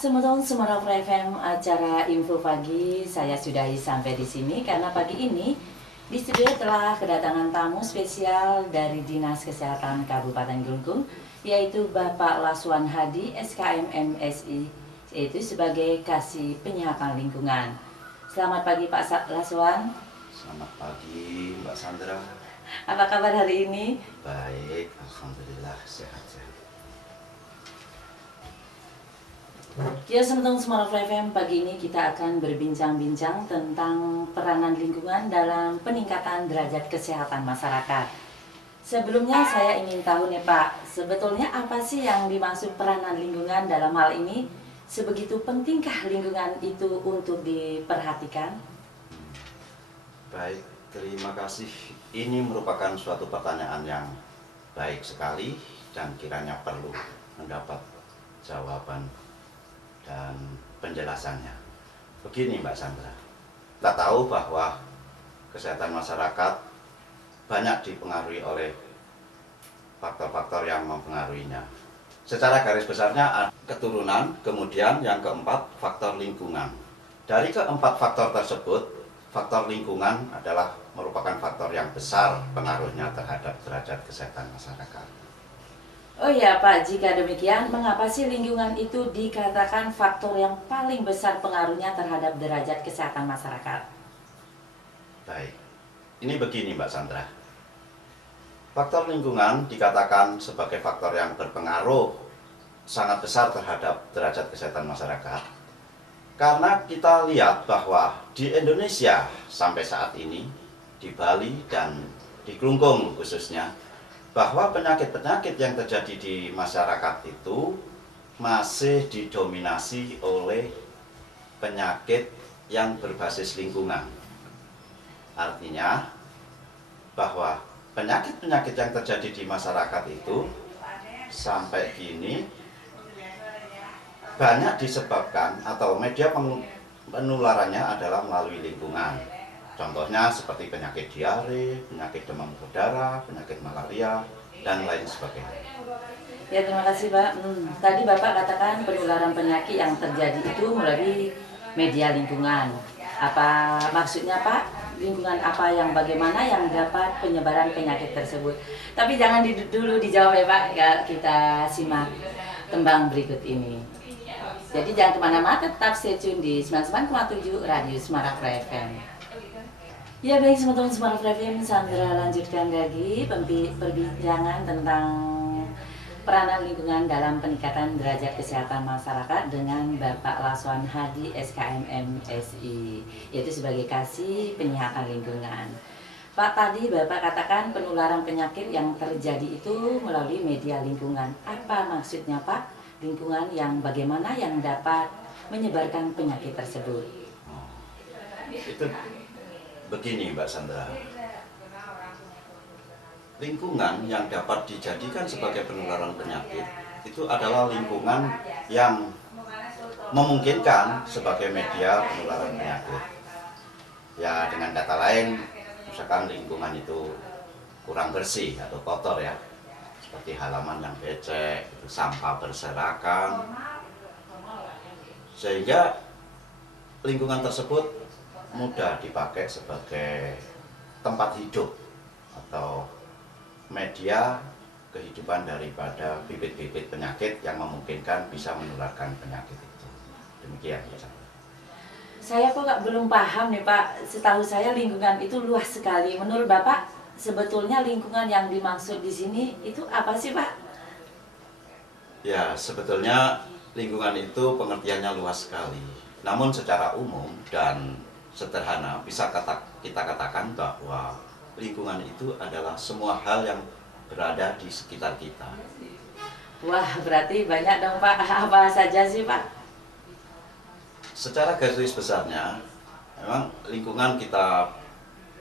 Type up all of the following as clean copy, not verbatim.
Semeton Semarang FM acara Info Pagi saya sudahi sampai di sini karena pagi ini di studio telah kedatangan tamu spesial dari Dinas Kesehatan Kabupaten Gelunggung, yaitu Bapak Laswan Hadi SKM MSI, yaitu sebagai Kasih Penyihatan Lingkungan. Selamat pagi Pak Laswan. Selamat pagi Mbak Sandra. Apa kabar hari ini? Baik, alhamdulillah sehat-sehat. Ya, Semeton Semarang FM pagi ini kita akan berbincang-bincang tentang peranan lingkungan dalam peningkatan derajat kesehatan masyarakat. Sebelumnya saya ingin tahu nih Pak, sebetulnya apa sih yang dimaksud peranan lingkungan dalam hal ini? Sebegitu pentingkah lingkungan itu untuk diperhatikan? Baik, terima kasih. Ini merupakan suatu pertanyaan yang baik sekali dan kiranya perlu mendapat jawaban dan penjelasannya. Begini Mbak Sandra, kita tahu bahwa kesehatan masyarakat banyak dipengaruhi oleh faktor-faktor yang mempengaruhinya. Secara garis besarnya ada keturunan, kemudian yang keempat faktor lingkungan. Dari keempat faktor tersebut, faktor lingkungan adalah merupakan faktor yang besar pengaruhnya terhadap derajat kesehatan masyarakat. Oh ya Pak, jika demikian, mengapa sih lingkungan itu dikatakan faktor yang paling besar pengaruhnya terhadap derajat kesehatan masyarakat? Baik, ini begini Mbak Sandra. Faktor lingkungan dikatakan sebagai faktor yang berpengaruh sangat besar terhadap derajat kesehatan masyarakat. Karena kita lihat bahwa di Indonesia sampai saat ini, di Bali dan di Gelunggung khususnya, bahwa penyakit-penyakit yang terjadi di masyarakat itu masih didominasi oleh penyakit yang berbasis lingkungan. Artinya bahwa penyakit-penyakit yang terjadi di masyarakat itu sampai kini banyak disebabkan atau media penularannya adalah melalui lingkungan. Contohnya seperti penyakit diare, penyakit demam berdarah, penyakit malaria, dan lain sebagainya. Ya, terima kasih Pak. Tadi Bapak katakan penularan penyakit yang terjadi itu melalui media lingkungan. Apa maksudnya Pak? Lingkungan apa yang bagaimana yang dapat penyebaran penyakit tersebut? Tapi jangan dulu dijawab ya Pak, ya, kita simak tembang berikut ini. Jadi jangan kemana-mana, tetap stay tune di 99,7 Radio Semarang FM. Ya baik, teman-teman Semarang FM, Sandra lanjutkan lagi perbincangan tentang peranan lingkungan dalam peningkatan derajat kesehatan masyarakat dengan Bapak Laswan Hadi SKM MSI, yaitu sebagai Kasih Penyihatan Lingkungan. Pak, tadi Bapak katakan penularan penyakit yang terjadi itu melalui media lingkungan. Apa maksudnya Pak? Lingkungan yang bagaimana yang dapat menyebarkan penyakit tersebut? Itu begini Mbak Sandra, lingkungan yang dapat dijadikan sebagai penularan penyakit itu adalah lingkungan yang memungkinkan sebagai media penularan penyakit. Ya, dengan kata lain, misalkan lingkungan itu kurang bersih atau kotor ya, seperti halaman yang becek, sampah berserakan, sehingga lingkungan tersebut mudah dipakai sebagai tempat hidup atau media kehidupan daripada bibit-bibit penyakit yang memungkinkan bisa menularkan penyakit itu. Demikian ya. Saya kok belum paham nih Pak. Setahu saya lingkungan itu luas sekali. Menurut Bapak, sebetulnya lingkungan yang dimaksud di sini itu apa sih Pak? Ya, sebetulnya lingkungan itu pengertiannya luas sekali. Namun secara umum dan sederhana bisa kita katakan bahwa lingkungan itu adalah semua hal yang berada di sekitar kita. Wah, berarti banyak dong Pak. Apa saja sih Pak? Secara garis besarnya, memang lingkungan kita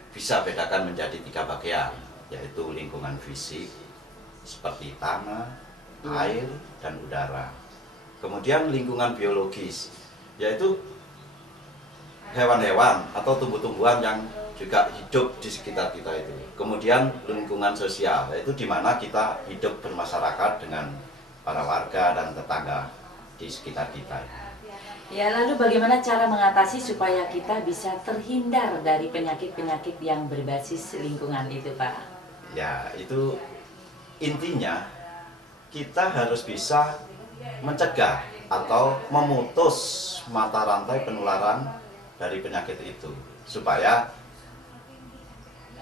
bisa bedakan menjadi 3 bagian, yaitu lingkungan fisik seperti tanah, air, dan udara. Kemudian lingkungan biologis, yaitu hewan-hewan atau tumbuh-tumbuhan yang juga hidup di sekitar kita itu. Kemudian lingkungan sosial, yaitu di mana kita hidup bermasyarakat dengan para warga dan tetangga di sekitar kita. Ya, lalu bagaimana cara mengatasi supaya kita bisa terhindar dari penyakit-penyakit yang berbasis lingkungan itu, Pak? Ya, itu intinya kita harus bisa mencegah atau memutus mata rantai penularan dari penyakit itu supaya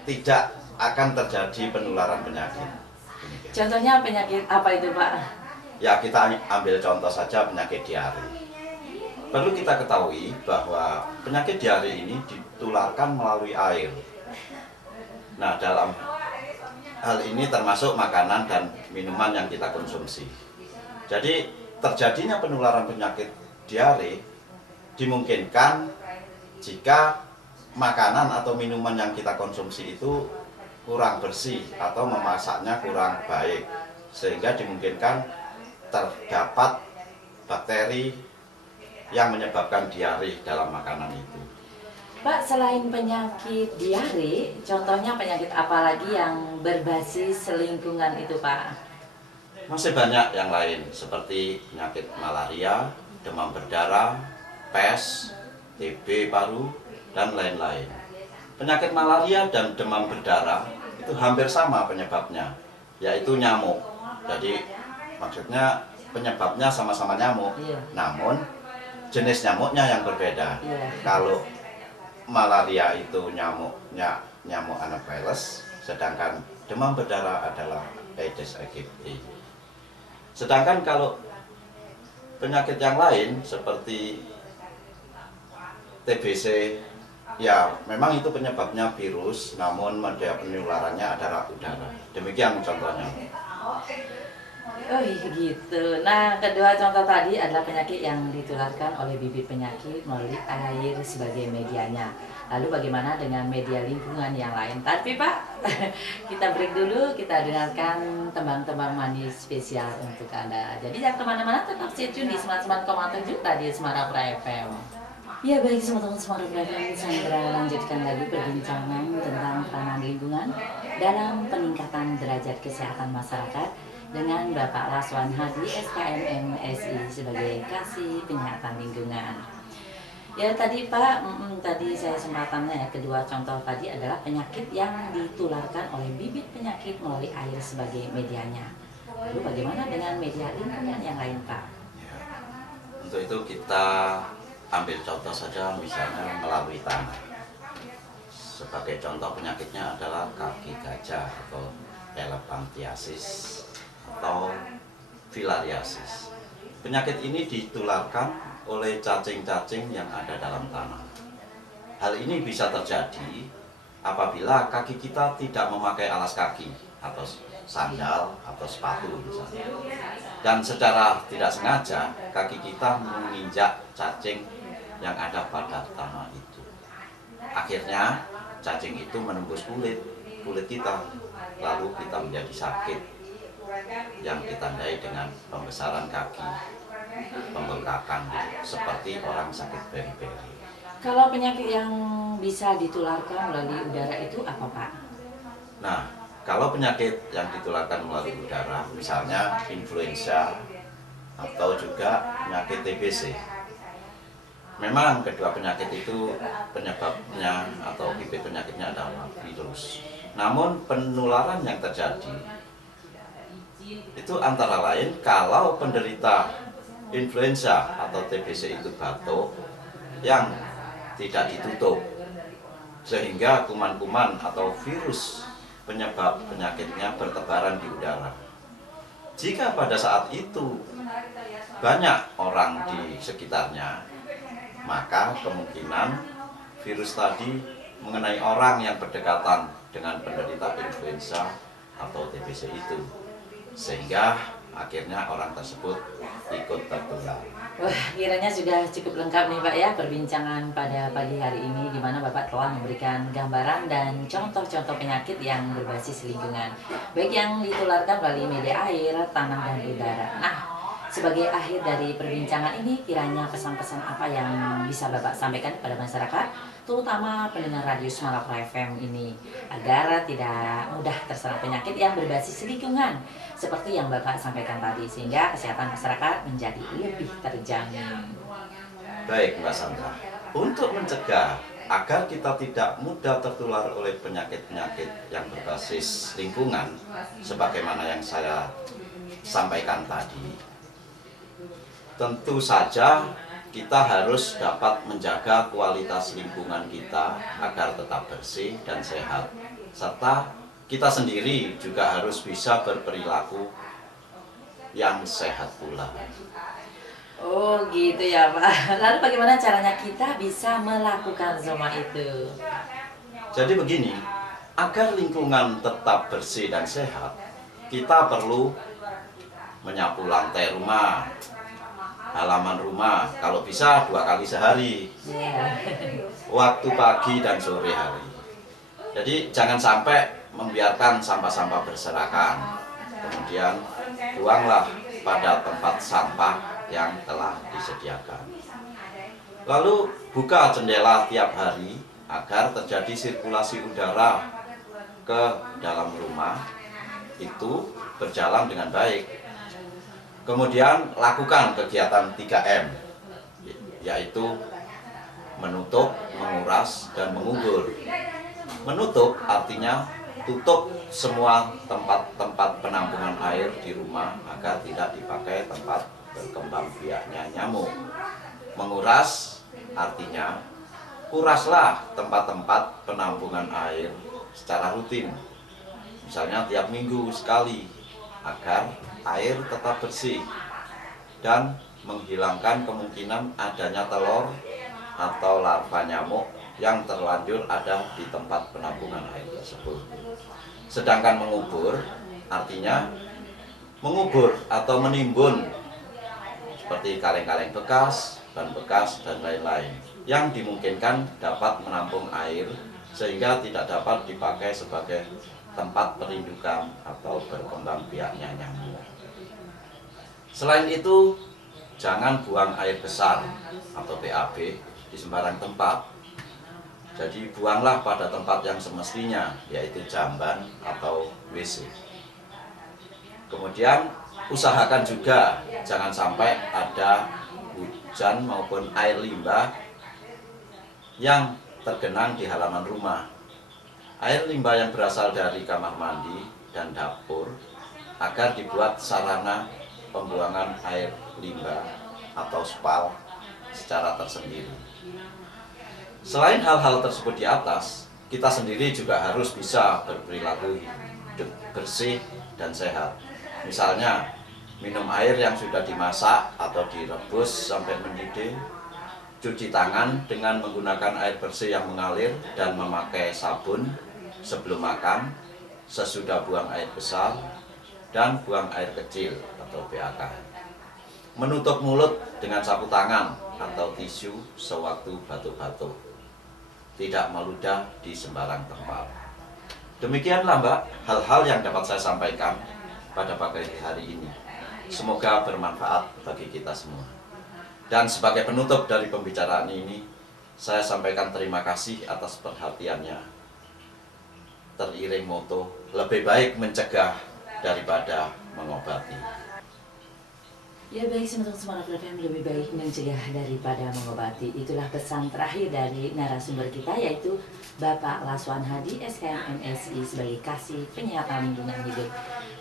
tidak akan terjadi penularan penyakit. Contohnya penyakit apa itu, Pak? Ya, kita ambil contoh saja penyakit diare. Perlu kita ketahui bahwa penyakit diare ini ditularkan melalui air. Nah, dalam hal ini termasuk makanan dan minuman yang kita konsumsi. Jadi, terjadinya penularan penyakit diare dimungkinkan jika makanan atau minuman yang kita konsumsi itu kurang bersih atau memasaknya kurang baik, sehingga dimungkinkan terdapat bakteri yang menyebabkan diare dalam makanan itu. Pak, selain penyakit diare, contohnya penyakit apa lagi yang berbasis lingkungan itu, Pak? Masih banyak yang lain seperti penyakit malaria, demam berdarah, pes, TB paru, dan lain-lain. Penyakit malaria dan demam berdarah itu hampir sama penyebabnya, yaitu nyamuk. Jadi maksudnya penyebabnya sama-sama nyamuk, namun jenis nyamuknya yang berbeda. Kalau malaria itu nyamuk Anopheles, sedangkan demam berdarah adalah Aedes aegypti. Sedangkan kalau penyakit yang lain seperti TBC, ya memang itu penyebabnya virus, namun media penularannya adalah udara. Demikian contohnya. Oh gitu. Nah, kedua contoh tadi adalah penyakit yang ditularkan oleh bibit penyakit melalui air sebagai medianya. Lalu bagaimana dengan media lingkungan yang lain? Tapi Pak, kita break dulu, kita dengarkan tembang-tembang manis spesial untuk Anda. Jadi jangan kemana-mana, tetap stay tune di 99,7 Radio Semarapura FM. Ya baik teman-teman Semarapura FM, saya lanjutkan lagi perbincangan tentang peranan lingkungan dalam peningkatan derajat kesehatan masyarakat dengan Bapak Laswan Hadi SKM MSI sebagai Kasih Penyihatan Lingkungan. Ya tadi Pak, tadi saya sempatannya ya, kedua contoh tadi adalah penyakit yang ditularkan oleh bibit penyakit melalui air sebagai medianya. Lalu bagaimana dengan media lingkungan yang lain Pak? Ya, untuk itu kita ambil contoh saja misalnya melalui tanah. Sebagai contoh penyakitnya adalah kaki gajah atau elephantiasis atau filariasis. Penyakit ini ditularkan oleh cacing-cacing yang ada dalam tanah. Hal ini bisa terjadi apabila kaki kita tidak memakai alas kaki atau sandal atau sepatu misalnya. Dan secara tidak sengaja kaki kita menginjak cacing yang ada pada tanah itu. Akhirnya cacing itu menembus kulit kita, lalu kita menjadi sakit yang ditandai dengan pembesaran kaki, pembengkakan seperti orang sakit beri-beri. Kalau penyakit yang bisa ditularkan melalui udara itu apa Pak? Nah, kalau penyakit yang ditularkan melalui udara, misalnya influenza atau juga penyakit TBC. Memang kedua penyakit itu penyebabnya atau bibit penyakitnya adalah virus. Namun penularan yang terjadi itu antara lain kalau penderita influenza atau TBC itu batuk yang tidak ditutup, sehingga kuman-kuman atau virus penyebab penyakitnya bertebaran di udara. Jika pada saat itu banyak orang di sekitarnya, maka kemungkinan virus tadi mengenai orang yang berdekatan dengan penderita influenza atau TBC itu, sehingga akhirnya orang tersebut ikut tertular. Wah, kiranya sudah cukup lengkap nih Pak ya perbincangan pada pagi hari ini, di mana Bapak telah memberikan gambaran dan contoh-contoh penyakit yang berbasis lingkungan, baik yang ditularkan melalui media air, tanah, dan udara. Nah, Sebagai akhir dari perbincangan ini, kiranya pesan-pesan apa yang bisa Bapak sampaikan kepada masyarakat, terutama pendengar radio Semalapura FM ini, agar tidak mudah terserang penyakit yang berbasis lingkungan, seperti yang Bapak sampaikan tadi, sehingga kesehatan masyarakat menjadi lebih terjamin. Baik, Mbak Sandra. Untuk mencegah agar kita tidak mudah tertular oleh penyakit-penyakit yang berbasis lingkungan, sebagaimana yang saya sampaikan tadi, tentu saja kita harus dapat menjaga kualitas lingkungan kita agar tetap bersih dan sehat, serta kita sendiri juga harus bisa berperilaku yang sehat pula. Oh gitu ya Pak. Lalu bagaimana caranya kita bisa melakukan semua itu? Jadi begini, agar lingkungan tetap bersih dan sehat, kita perlu menyapu lantai rumah, halaman rumah, kalau bisa 2 kali sehari, waktu pagi dan sore hari. Jadi jangan sampai membiarkan sampah-sampah berserakan, kemudian buanglah pada tempat sampah yang telah disediakan. Lalu buka jendela tiap hari agar terjadi sirkulasi udara ke dalam rumah itu berjalan dengan baik. Kemudian lakukan kegiatan 3M, yaitu menutup, menguras, dan mengubur. Menutup artinya tutup semua tempat-tempat penampungan air di rumah agar tidak dipakai tempat berkembang biaknya nyamuk. Menguras artinya kuraslah tempat-tempat penampungan air secara rutin, misalnya tiap minggu sekali, agar air tetap bersih dan menghilangkan kemungkinan adanya telur atau larva nyamuk yang terlanjur ada di tempat penampungan air tersebut. Sedangkan mengubur artinya mengubur atau menimbun seperti kaleng-kaleng bekas, ban bekas, dan lain-lain yang dimungkinkan dapat menampung air sehingga tidak dapat dipakai sebagai tempat perindukan atau berkembang biaknya nyamuk. Selain itu, jangan buang air besar atau BAB di sembarang tempat. Jadi buanglah pada tempat yang semestinya, yaitu jamban atau WC. Kemudian usahakan juga jangan sampai ada hujan maupun air limbah yang tergenang di halaman rumah. Air limbah yang berasal dari kamar mandi dan dapur agar dibuat sarana pembuangan air limbah atau spal secara tersendiri. Selain hal-hal tersebut di atas, kita sendiri juga harus bisa berperilaku hidup bersih dan sehat. Misalnya, minum air yang sudah dimasak atau direbus sampai mendidih, cuci tangan dengan menggunakan air bersih yang mengalir dan memakai sabun sebelum makan, sesudah buang air besar, dan buang air kecil atau BAK. Menutup mulut dengan sapu tangan atau tisu sewaktu batuk-batuk. Tidak meludah di sembarang tempat. Demikianlah Mbak, hal-hal yang dapat saya sampaikan pada pagi hari ini. Semoga bermanfaat bagi kita semua. Dan sebagai penutup dari pembicaraan ini, saya sampaikan terima kasih atas perhatiannya. Teriring moto, lebih baik mencegah daripada mengobati. Ya baik, Semalapura FM, lebih baik mencegah daripada mengobati. Itulah pesan terakhir dari narasumber kita, yaitu Bapak Laswan Hadi, SKM MSI, sebagai Kasih Penyihatan Lingkungan Hidup.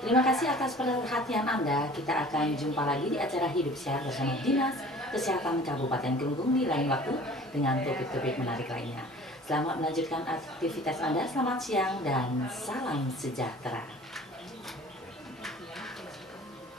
Terima kasih atas perhatian Anda. Kita akan jumpa lagi di acara Hidup Sehat bersama Dinas Kesehatan Kabupaten Kelungkung di lain waktu dengan topik-topik menarik lainnya. Selamat melanjutkan aktivitas Anda, selamat siang dan salam sejahtera.